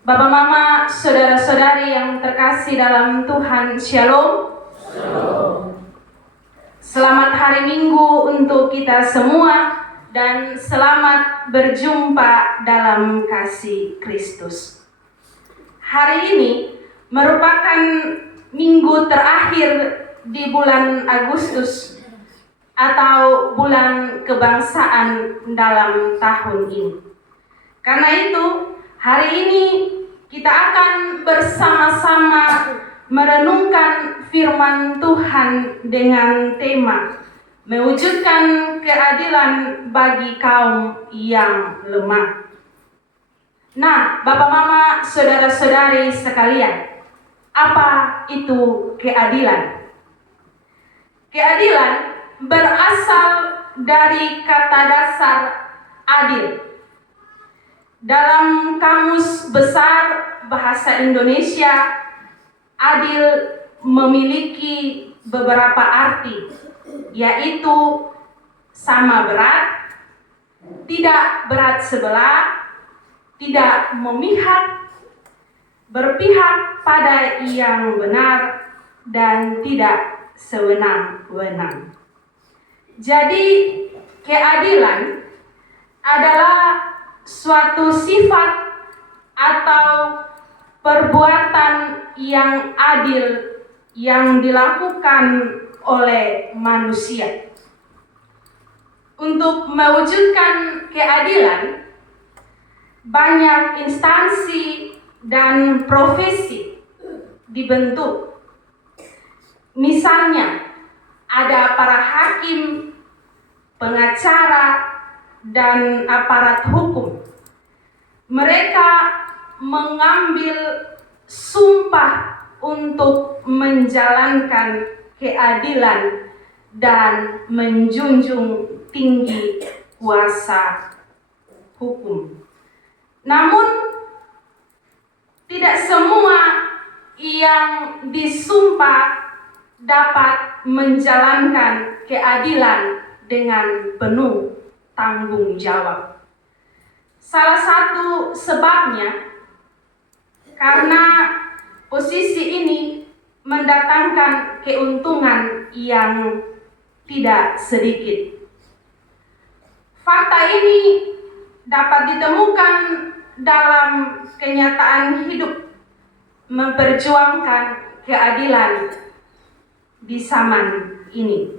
Bapak Mama, saudara-saudari yang terkasih dalam Tuhan, Shalom. Selamat hari Minggu untuk kita semua dan selamat berjumpa dalam kasih Kristus. Hari ini merupakan minggu terakhir di bulan Agustus atau bulan kebangsaan dalam tahun ini. Karena itu, hari ini kita akan bersama-sama merenungkan firman Tuhan dengan tema mewujudkan keadilan bagi kaum yang lemah. Nah, Bapak Mama, saudara-saudari sekalian, apa itu keadilan? Keadilan berasal dari kata dasar adil. Dalam Kamus Besar Bahasa Indonesia, adil memiliki beberapa arti, yaitu sama berat, tidak berat sebelah, tidak memihak, berpihak pada yang benar, dan tidak sewenang-wenang. Jadi, keadilan adalah suatu sifat atau perbuatan yang adil yang dilakukan oleh manusia. Untuk mewujudkan keadilan, banyak instansi dan profesi dibentuk. Misalnya, ada para hakim, pengacara, dan aparat hukum. Mereka mengambil sumpah untuk menjalankan keadilan dan menjunjung tinggi kuasa hukum. Namun, tidak semua yang disumpah dapat menjalankan keadilan dengan penuh tanggung jawab. Salah satu sebabnya karena posisi ini mendatangkan keuntungan yang tidak sedikit. Fakta ini dapat ditemukan dalam kenyataan hidup memperjuangkan keadilan di zaman ini.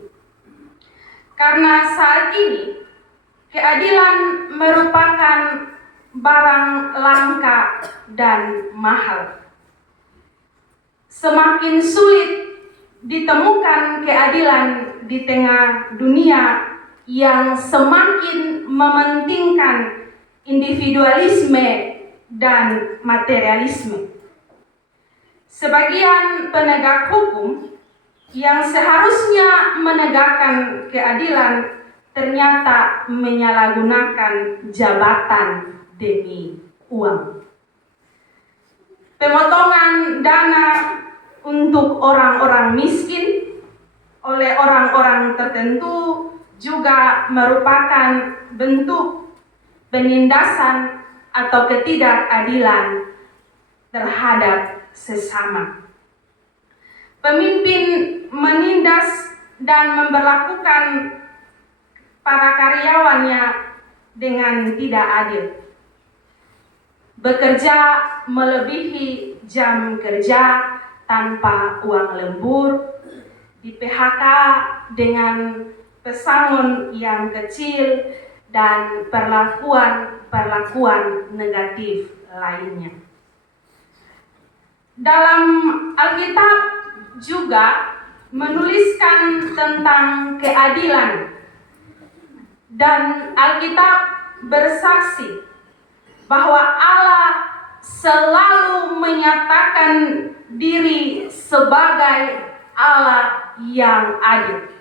Karena saat ini keadilan merupakan barang langka dan mahal. Semakin sulit ditemukan keadilan di tengah dunia yang semakin mementingkan individualisme dan materialisme. Sebagian penegak hukum yang seharusnya menegakkan keadilan ternyata menyalahgunakan jabatan demi uang. Pemotongan dana untuk orang-orang miskin oleh orang-orang tertentu juga merupakan bentuk penindasan atau ketidakadilan terhadap sesama. Pemimpin menindas dan memperlakukan para karyawannya dengan tidak adil. Bekerja melebihi jam kerja tanpa uang lembur, di PHK dengan pesangon yang kecil, dan perlakuan negatif lainnya. Dalam Alkitab juga menuliskan tentang keadilan. Dan Alkitab bersaksi bahwa Allah selalu menyatakan diri sebagai Allah yang adil,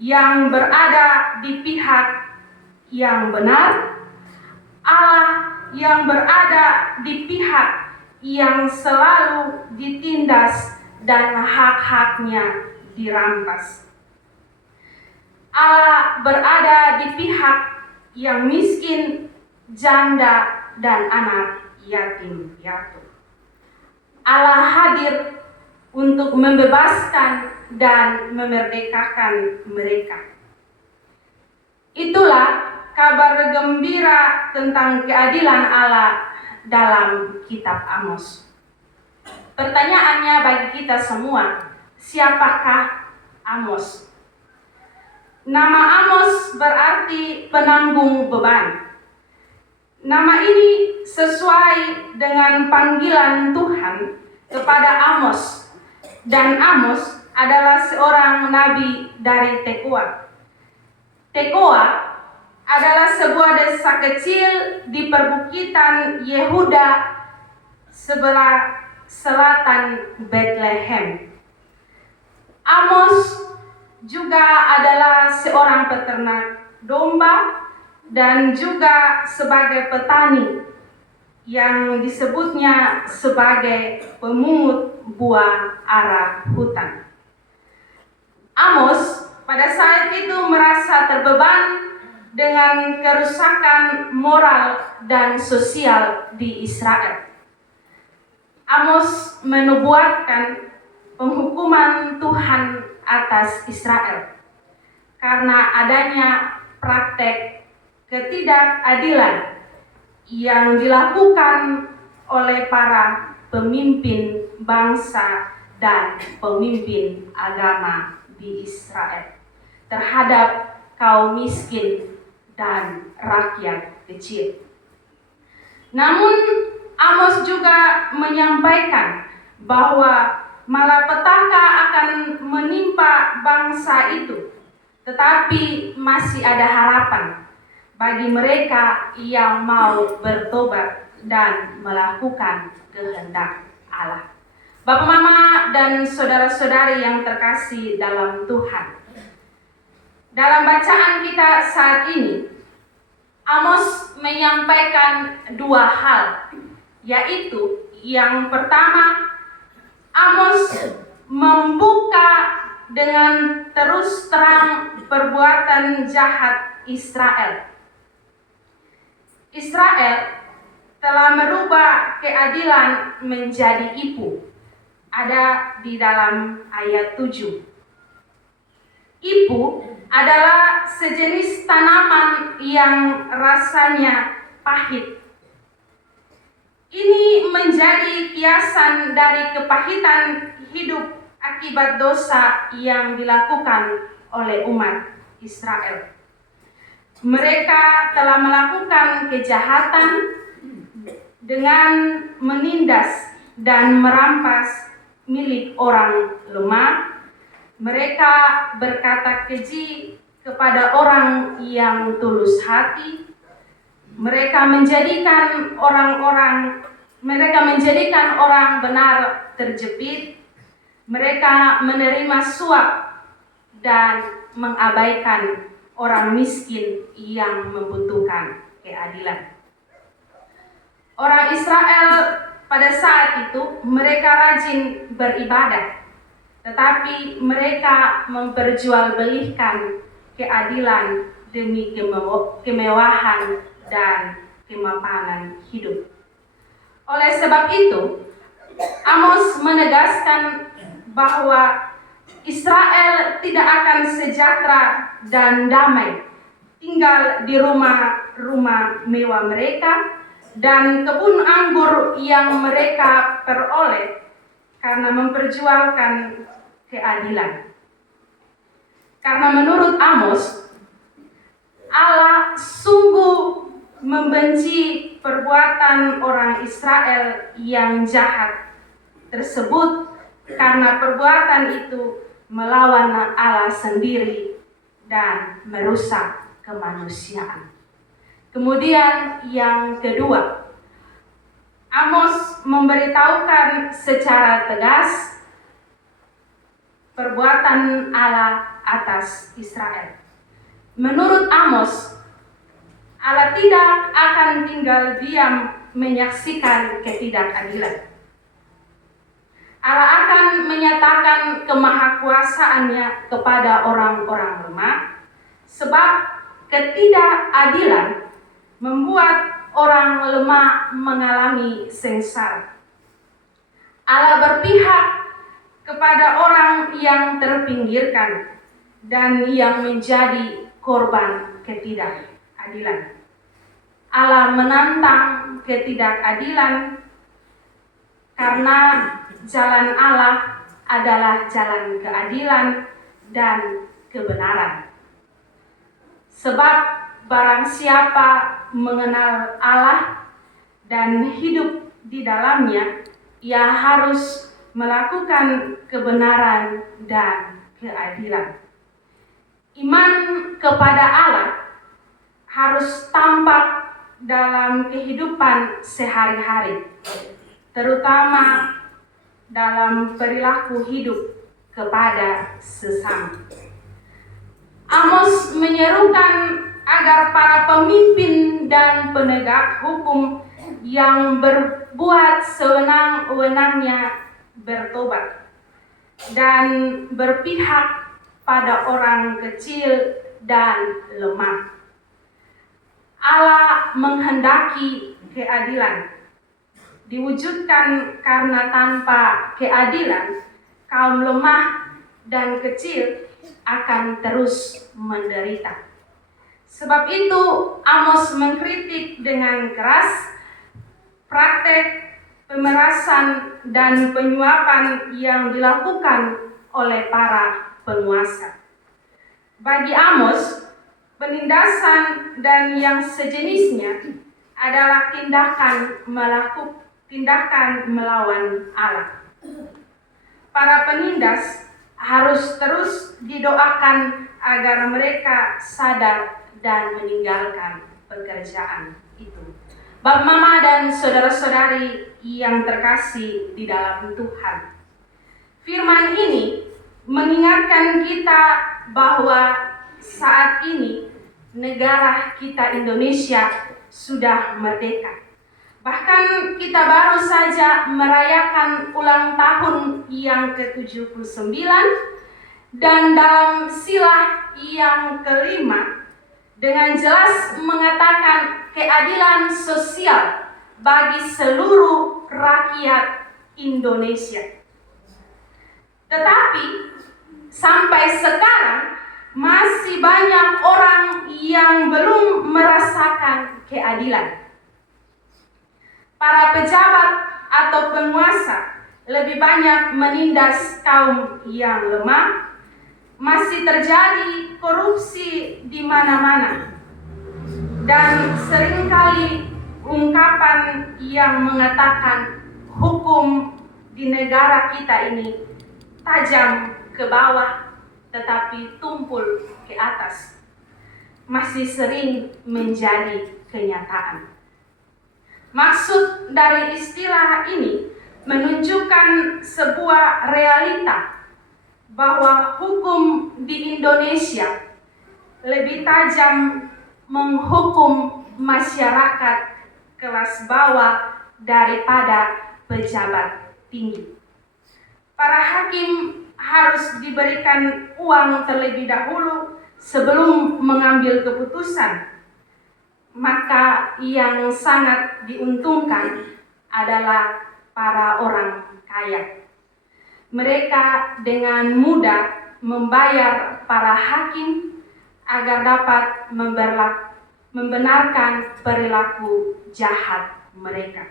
yang berada di pihak yang benar, Allah yang berada di pihak yang selalu ditindas dan hak-haknya dirampas. Allah berada di pihak yang miskin, janda, dan anak yatim piatu. Allah hadir untuk membebaskan dan memerdekakan mereka. Itulah kabar gembira tentang keadilan Allah dalam kitab Amos. Pertanyaannya bagi kita semua, siapakah Amos? Nama Amos berarti penanggung beban. Nama ini sesuai dengan panggilan Tuhan kepada Amos, dan Amos adalah seorang nabi dari Tekoa. Tekoa adalah sebuah desa kecil di perbukitan Yehuda sebelah selatan Bethlehem. Amos juga adalah seorang peternak domba dan juga sebagai petani yang disebutnya sebagai pemungut buah ara hutan. Amos pada saat itu merasa terbeban dengan kerusakan moral dan sosial di Israel. Amos menubuatkan penghukuman Tuhan atas Israel karena adanya praktek ketidakadilan yang dilakukan oleh para pemimpin bangsa dan pemimpin agama di Israel terhadap kaum miskin dan rakyat kecil. Namun Amos juga menyampaikan bahwa malapetaka akan menimpa bangsa itu, tetapi masih ada harapan bagi mereka yang mau bertobat dan melakukan kehendak Allah. Bapak, Mama, dan saudara-saudari yang terkasih dalam Tuhan, dalam bacaan kita saat ini, Amos menyampaikan dua hal, yaitu yang pertama, Amos membuka dengan terus terang perbuatan jahat Israel. Israel telah merubah keadilan menjadi ipu. Ada di dalam ayat 7. Ipu adalah sejenis tanaman yang rasanya pahit. Ini menjadi kiasan dari kepahitan hidup akibat dosa yang dilakukan oleh umat Israel. Mereka telah melakukan kejahatan dengan menindas dan merampas milik orang lemah. Mereka berkata keji kepada orang yang tulus hati. Mereka menjadikan orang benar terjepit. Mereka menerima suap dan mengabaikan orang miskin yang membutuhkan keadilan. Orang Israel pada saat itu mereka rajin beribadah, tetapi mereka memperjualbelikan keadilan demi kemewahan dan kemapanan hidup. Oleh sebab itu, Amos menegaskan bahwa Israel tidak akan sejahtera dan damai tinggal di rumah-rumah mewah mereka dan kebun anggur yang mereka peroleh karena memperjualkan keadilan. Karena menurut Amos, Allah sungguh membenci perbuatan orang Israel yang jahat tersebut karena perbuatan itu melawan Allah sendiri dan merusak kemanusiaan. Kemudian yang kedua, Amos memberitahukan secara tegas perbuatan Allah atas Israel. Menurut Amos, Allah tidak akan tinggal diam menyaksikan ketidakadilan. Allah akan menyatakan kemahakuasaannya kepada orang-orang lemah, sebab ketidakadilan membuat orang lemah mengalami sengsara. Allah berpihak kepada orang yang terpinggirkan dan yang menjadi korban ketidakadilan. Allah menantang ketidakadilan karena jalan Allah adalah jalan keadilan dan kebenaran. Sebab barang siapa mengenal Allah dan hidup di dalamnya, ia harus melakukan kebenaran dan keadilan. Iman kepada Allah harus tampak dalam kehidupan sehari-hari, terutama dalam perilaku hidup kepada sesama. Amos menyerukan agar para pemimpin dan penegak hukum yang berbuat sewenang-wenangnya bertobat dan berpihak pada orang kecil dan lemah. Allah menghendaki keadilan diwujudkan karena tanpa keadilan kaum lemah dan kecil akan terus menderita. Sebab itu Amos mengkritik dengan keras praktek pemerasan dan penyuapan yang dilakukan oleh para penguasa. Bagi Amos, penindasan dan yang sejenisnya adalah tindakan melawan Allah. Para penindas harus terus didoakan agar mereka sadar dan meninggalkan pekerjaan itu. Bapak, Mama, dan saudara-saudari yang terkasih di dalam Tuhan, firman ini mengingatkan kita bahwa saat ini negara kita Indonesia sudah merdeka. Bahkan kita baru saja merayakan ulang tahun yang ke-79 dan dalam sila yang kelima dengan jelas mengatakan keadilan sosial bagi seluruh rakyat Indonesia. Tetapi sampai sekarang masih banyak orang yang belum merasakan keadilan. Para pejabat atau penguasa lebih banyak menindas kaum yang lemah. Masih terjadi korupsi di mana-mana. Dan seringkali ungkapan yang mengatakan hukum di negara kita ini tajam ke bawah tetapi tumpul ke atas masih sering menjadi kenyataan. Maksud dari istilah ini menunjukkan sebuah realita bahwa hukum di Indonesia lebih tajam menghukum masyarakat kelas bawah daripada pejabat tinggi. Para hakim harus diberikan uang terlebih dahulu sebelum mengambil keputusan. Maka yang sangat diuntungkan adalah para orang kaya. Mereka dengan mudah membayar para hakim agar dapat membenarkan perilaku jahat mereka.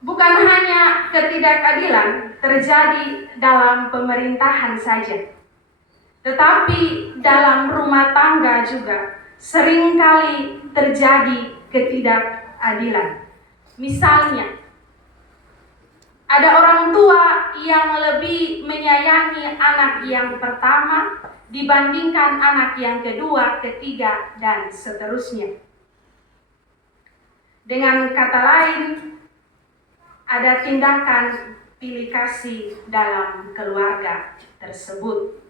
Bukan hanya ketidakadilan terjadi dalam pemerintahan saja, tetapi dalam rumah tangga juga seringkali terjadi ketidakadilan. Misalnya, ada orang tua yang lebih menyayangi anak yang pertama dibandingkan anak yang kedua, ketiga, dan seterusnya. Dengan kata lain, ada tindakan pilih kasih dalam keluarga tersebut.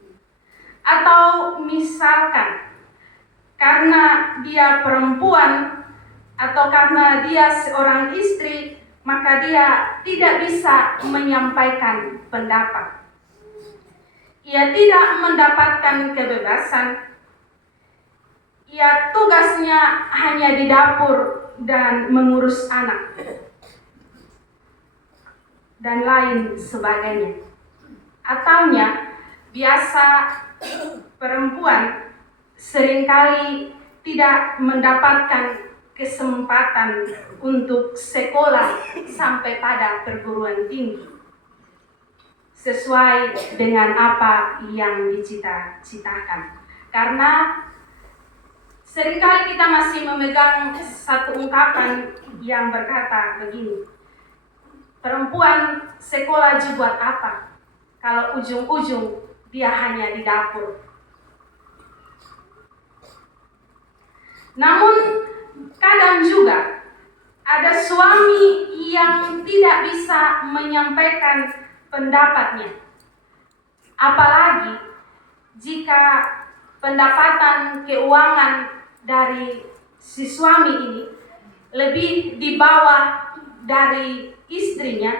Atau misalkan, karena dia perempuan atau karena dia seorang istri, maka dia tidak bisa menyampaikan pendapat. Ia tidak mendapatkan kebebasan. ia tugasnya hanya di dapur dan mengurus anak dan lain sebagainya. Ataunya biasa perempuan seringkali tidak mendapatkan kesempatan untuk sekolah sampai pada perguruan tinggi sesuai dengan apa yang dicita-citakan. Karena seringkali kita masih memegang satu ungkapan yang berkata begini, perempuan sekolah juga buat apa kalau ujung-ujung dia hanya di dapur. Namun kadang juga ada suami yang tidak bisa menyampaikan pendapatnya, apalagi jika pendapatan keuangan dari si suami ini lebih di bawah dari istrinya.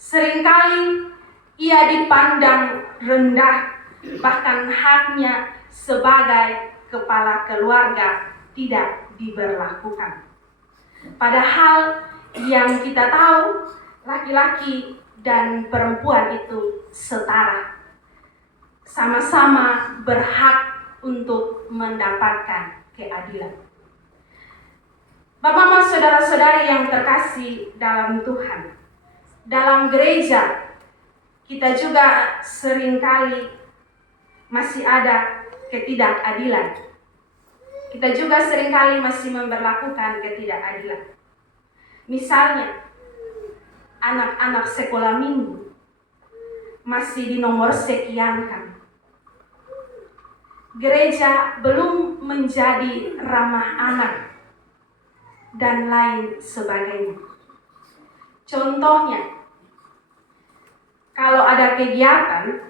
Seringkali ia dipandang rendah, bahkan haknya sebagai kepala keluarga tidak diberlakukan. Padahal yang kita tahu, laki-laki dan perempuan itu setara, sama-sama berhak untuk mendapatkan keadilan. Bapak, Mama, saudara-saudari yang terkasih dalam Tuhan, dalam gereja kita juga seringkali masih ada ketidakadilan. Kita juga seringkali masih memberlakukan ketidakadilan. Misalnya, anak-anak sekolah minggu masih dinomor sekiankan. Gereja belum menjadi ramah anak dan lain sebagainya. Contohnya, kalau ada kegiatan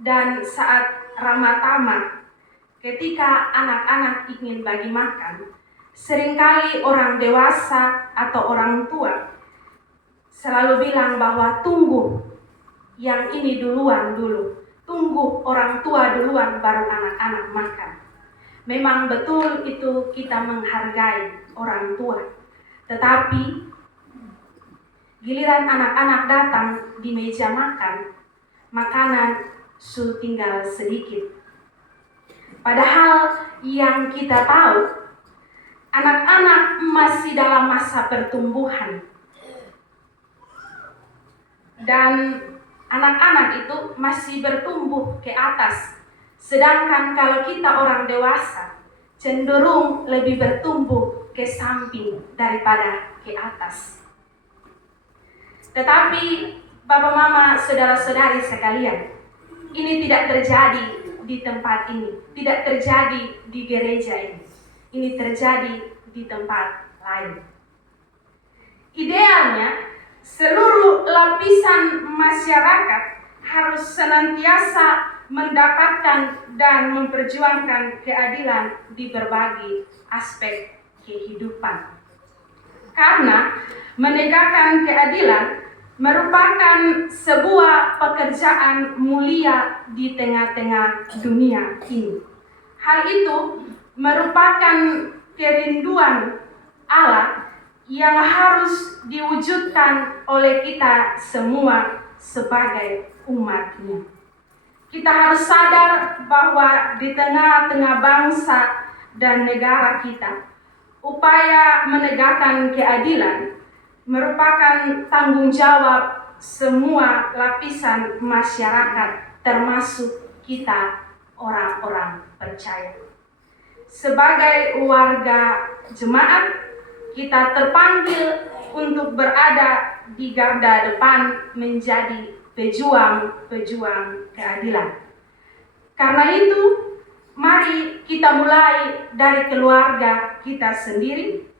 dan saat ramah tamah, ketika anak-anak ingin bagi makan, seringkali orang dewasa atau orang tua selalu bilang bahwa tunggu yang ini duluan dulu. Tunggu orang tua duluan baru anak-anak makan. Memang betul itu kita menghargai orang tua. Tetapi giliran anak-anak datang di meja makan, makanan sudah tinggal sedikit. Padahal yang kita tahu, anak-anak masih dalam masa pertumbuhan. Dan anak-anak itu masih bertumbuh ke atas. Sedangkan kalau kita orang dewasa, cenderung lebih bertumbuh ke samping daripada ke atas. Tetapi Bapak, Mama, saudara-saudari sekalian, ini tidak terjadi di tempat ini, tidak terjadi di gereja ini terjadi di tempat lain. Idealnya, seluruh lapisan masyarakat harus senantiasa mendapatkan dan memperjuangkan keadilan di berbagai aspek kehidupan. Karena menegakkan keadilan merupakan sebuah pekerjaan mulia di tengah-tengah dunia ini. Hal itu merupakan kerinduan Allah yang harus diwujudkan oleh kita semua sebagai umat-Nya. Kita harus sadar bahwa di tengah-tengah bangsa dan negara kita, upaya menegakkan keadilan merupakan tanggung jawab semua lapisan masyarakat, termasuk kita orang-orang percaya. Sebagai warga jemaat, kita terpanggil untuk berada di garda depan menjadi pejuang-pejuang keadilan. Karena itu, mari kita mulai dari keluarga kita sendiri,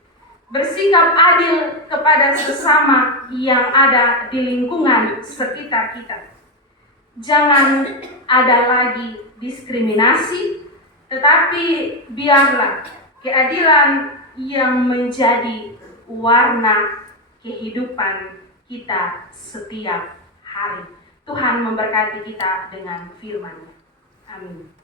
bersikap adil kepada sesama yang ada di lingkungan sekitar kita. Jangan ada lagi diskriminasi, tetapi biarlah keadilan yang menjadi warna kehidupan kita setiap hari. Tuhan memberkati kita dengan firman-Nya. Amin.